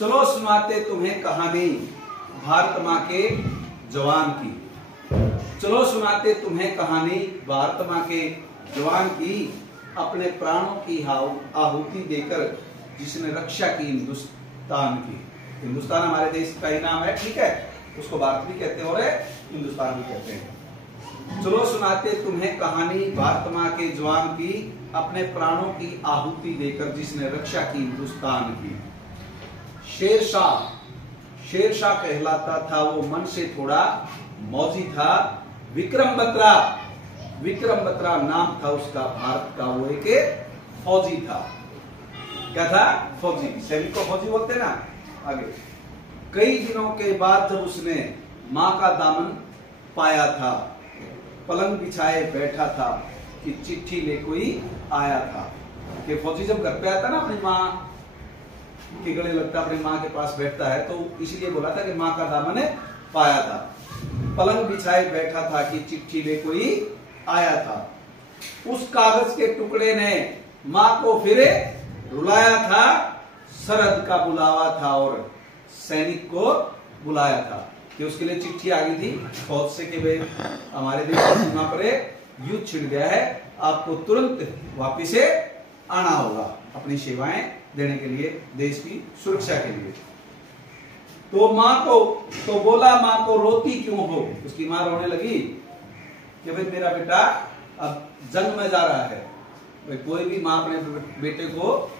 चलो सुनाते तुम्हें कहानी भारत माँ के जवान की। चलो सुनाते तुम्हें कहानी भारत माँ के जवान की, अपने प्राणों की आहुति देकर जिसने रक्षा की हिंदुस्तान की। हिंदुस्तान हमारे देश का ही नाम है, ठीक है, उसको भारत भी कहते हैं और हिंदुस्तान भी कहते हैं। चलो सुनाते तुम्हें कहानी भारत माँ के जवान की, अपने प्राणों की आहुति देकर जिसने रक्षा की हिंदुस्तान की। शेरशाह कहलाता था वो, मन से थोड़ा मौजी था। विक्रम बत्रा नाम था उसका, भारत का वो एक फौजी था। क्या था? फौजी। सैनिक को फौजी बोलते हैं ना। आगे, कई दिनों के बाद जब उसने माँ का दामन पाया था, पलंग बिछाए बैठा था कि चिट्ठी ले कोई आया था। कि फौजी जब घर पे आता ना, अपनी माँ के गले लगता, अपनी माँ के पास बैठता है, तो इसलिए बोला था कि माँ का दामन पाया था। पलंग बिछाए बैठा था कि चिट्ठी ले कोई आया था। उस कागज के टुकड़े ने माँ को फिर रुलाया था। सरहद का बुलावा था और सैनिक को बुलाया था कि उसके लिए चिट्ठी आ गई थी फौज से कि भाई हमारे देश की सीमा पर युद्ध छिड़ गया है, आपको तुरंत वापिस आना होगा अपनी सेवाएं देने के लिए, देश की सुरक्षा के लिए। तो बोला माँ को रोती क्यों हो। उसकी माँ रोने लगी कि भाई मेरा बेटा अब जंग में जा रहा है। भाई कोई भी माँ अपने बेटे को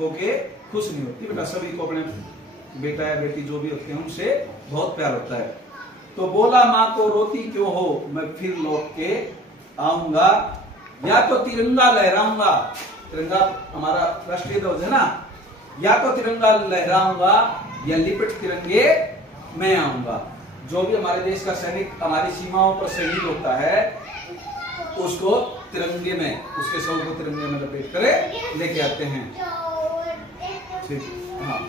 होके खुश नहीं होती। बेटा सभी को अपने बेटा या बेटी जो भी होते हैं उनसे बहुत प्यार होता है। तो बोला माँ को रोती क्यों हो, मैं फिर लौट के आऊंगा, या तो तिरंगा लहराऊंगा। तिरंगा हमारा राष्ट्रीय ध्वज है ना। या तो तिरंगा लहराऊंगा या लिपट तिरंगे मैं आऊंगा। जो भी हमारे देश का सैनिक हमारी सीमाओं पर शहीद होता है, उसको तिरंगे में, उसके शव को तिरंगे में लपेट कर लेके आते हैं। ठीक, हाँ।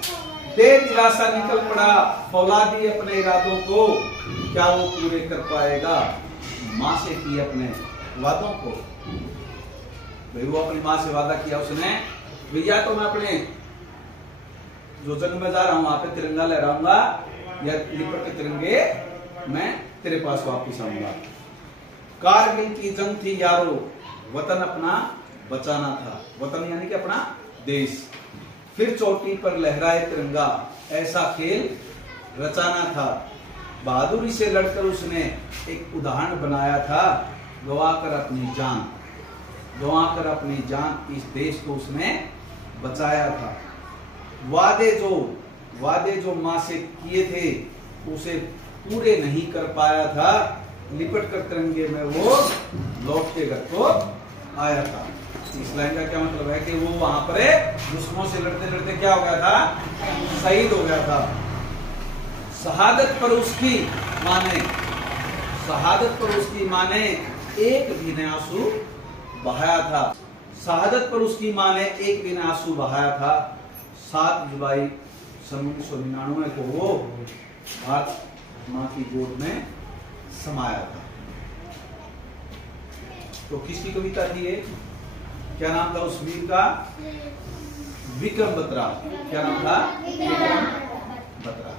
दे दिलासा निकल पड़ा फौलादी अपने इरादों को, क्या वो पूरे कर पाएगा माँ से किए अपने वादों को। भाई वो अपनी माँ से वादा किया उसने, भैया तो मैं अपने जो जंग में जा रहा हूं वहां पे तिरंगा लहराऊंगा या लिपट के तिरंगे मैं तेरे पास वापिस आऊंगा। कारगिल की जंग थी यारो, वतन अपना बचाना था। वतन यानी कि अपना देश। फिर चोटी पर लहराए तिरंगा, ऐसा खेल रचाना था। बहादुरी से लड़कर उसने एक उदाहरण बनाया था। गवाकर अपनी जान इस देश को उसने बचाया था। वादे जो माँ से किए थे उसे पूरे नहीं कर पाया था। लिपट कर तिरंगे में वो लौट के घर को आया था। इस लाइन का क्या मतलब है कि वो वहां पर दुश्मनों से लड़ते लड़ते क्या हो गया था? शहीद हो गया था। शहादत पर उसकी माँ ने एक दिन आंसू बहाया था। शहादत पर उसकी माँ ने एक दिन आंसू बहाया था। 7 जुलाई 1999 को वो भारत माँ की गोद में समाया था। तो किसकी कविता थी ये? क्या नाम था उस वीर का? विक्रम बत्रा। क्या नाम था? विक्रम बत्रा।